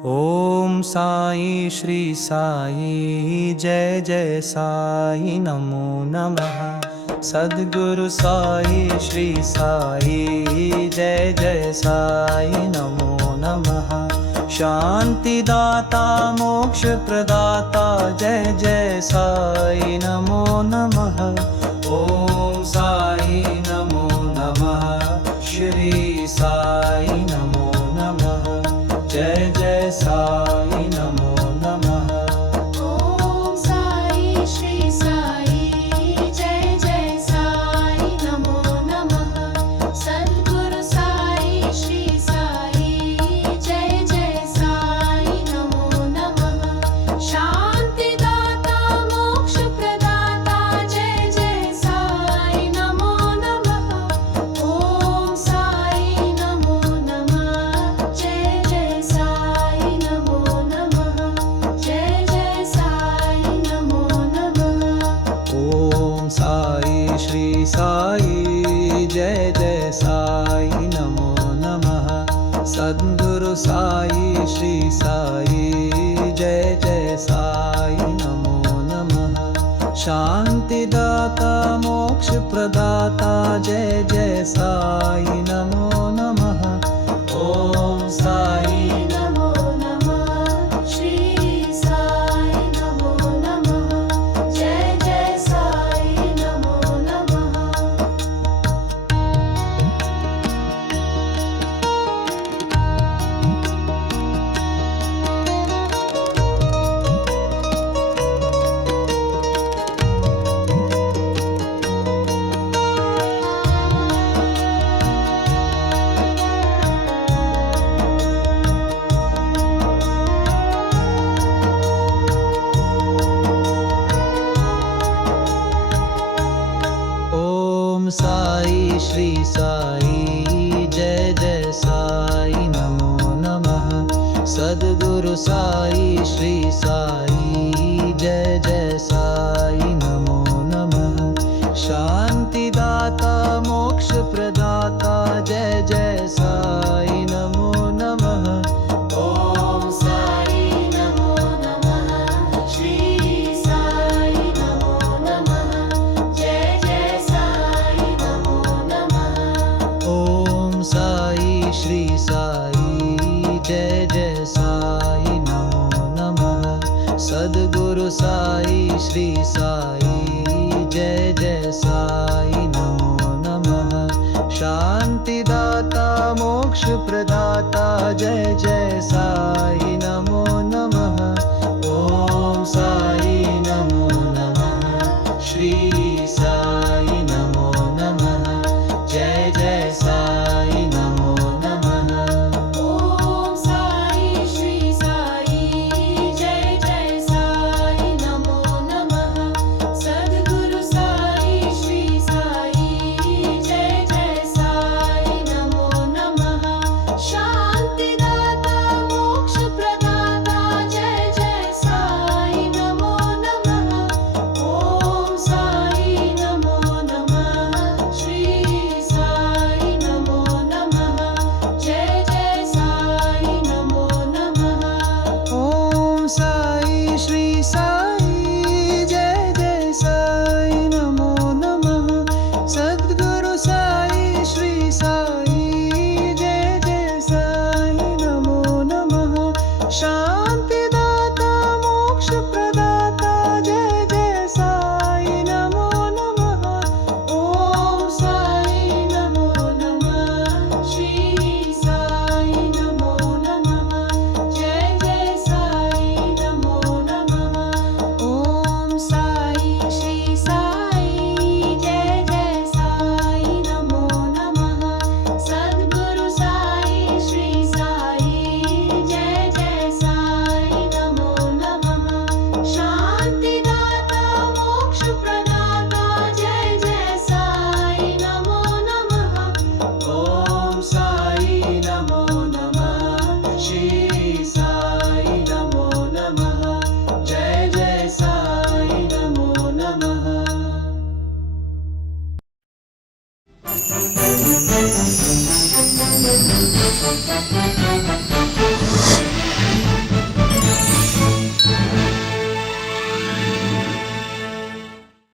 ओम साई श्री साई जय जय साई नमो नमः। सद्गुरु साई श्री साई जय जय साई नमो नमः। शांति दाता मोक्ष प्रदाता जय जय साई नमो नमः। ओम साई नमो नमः। श्री साई नमो नमः। जय जय साई नमो नमः। ओम साई श्री साई जय जय साई नमो नमः। सद्गुरु साई श्री साई जय जय साई नमो नमः। शांति दाता मोक्ष प्रदाता जय जय साई नमो नमः। ओम साई नमो नमः। जय जय साई नमो नमः। जय जय साई नमो नमः। ओम साई श्री साई जय जय साई नमो नमः। सद्गुरु साई श्री साई जय जय साई नमो नमः। शांति दाता मोक्ष प्रदाता जय जय साई नमो नमः। ओम साई नमो नमः। श्री साई नमो नमः। जय जय साई नमो नमः। ओम साई श्री साई जय जय साई नमो नमः। सद्गुरु साई श्री साई जय जय साई नमो नमः। शांति दाता मोक्ष प्रदाता जय जय साई नमो नमः। ओम साई नमो नमः। श्री साई नमो नमः। जय जय साई नमो नमः। ओम साई श्री साई जय जय साई नमो नमः। सद्गुरु साई श्री साई जय जय साई नमो नमः। शांति दाता मोक्ष प्रदाता जय जय साई नमो नमः। ओम साई नमो नमः। श्री साई नमो नमः। जय जय साई नमो नमः। ओम साई श्री साई जय जय साई नमो नमः। सद्गुरु साई श्री साई जय जय साई नमो नमः। शांति दाता मोक्ष प्रदाता जय जय साई नमो नमः। ओम साई नमो नमः। श्री साई नमो नमः। जय जय साई नमो नमः। ओम साई श्री साई जय जय साई नमो नमः। सद्गुरु साई श्री साई जय जय साई नमो नमः। शांति दाता मोक्ष प्रदाता जय जय साई नमो नमः। ओम साई नमो नमः। श्री साई नमो नमः। जय जय साई नमो नमः। ओम साई श्री साई जय जय साई नमो नमः। सद्गुरु साई श्री साई जय जय साई नमो नमः। शांति दाता मोक्ष प्रदाता जय जय साई नमो नमः। ओम साई नमो नमः। श्री साई नमो नमः। जय जय साई नमो नमः। Thank you.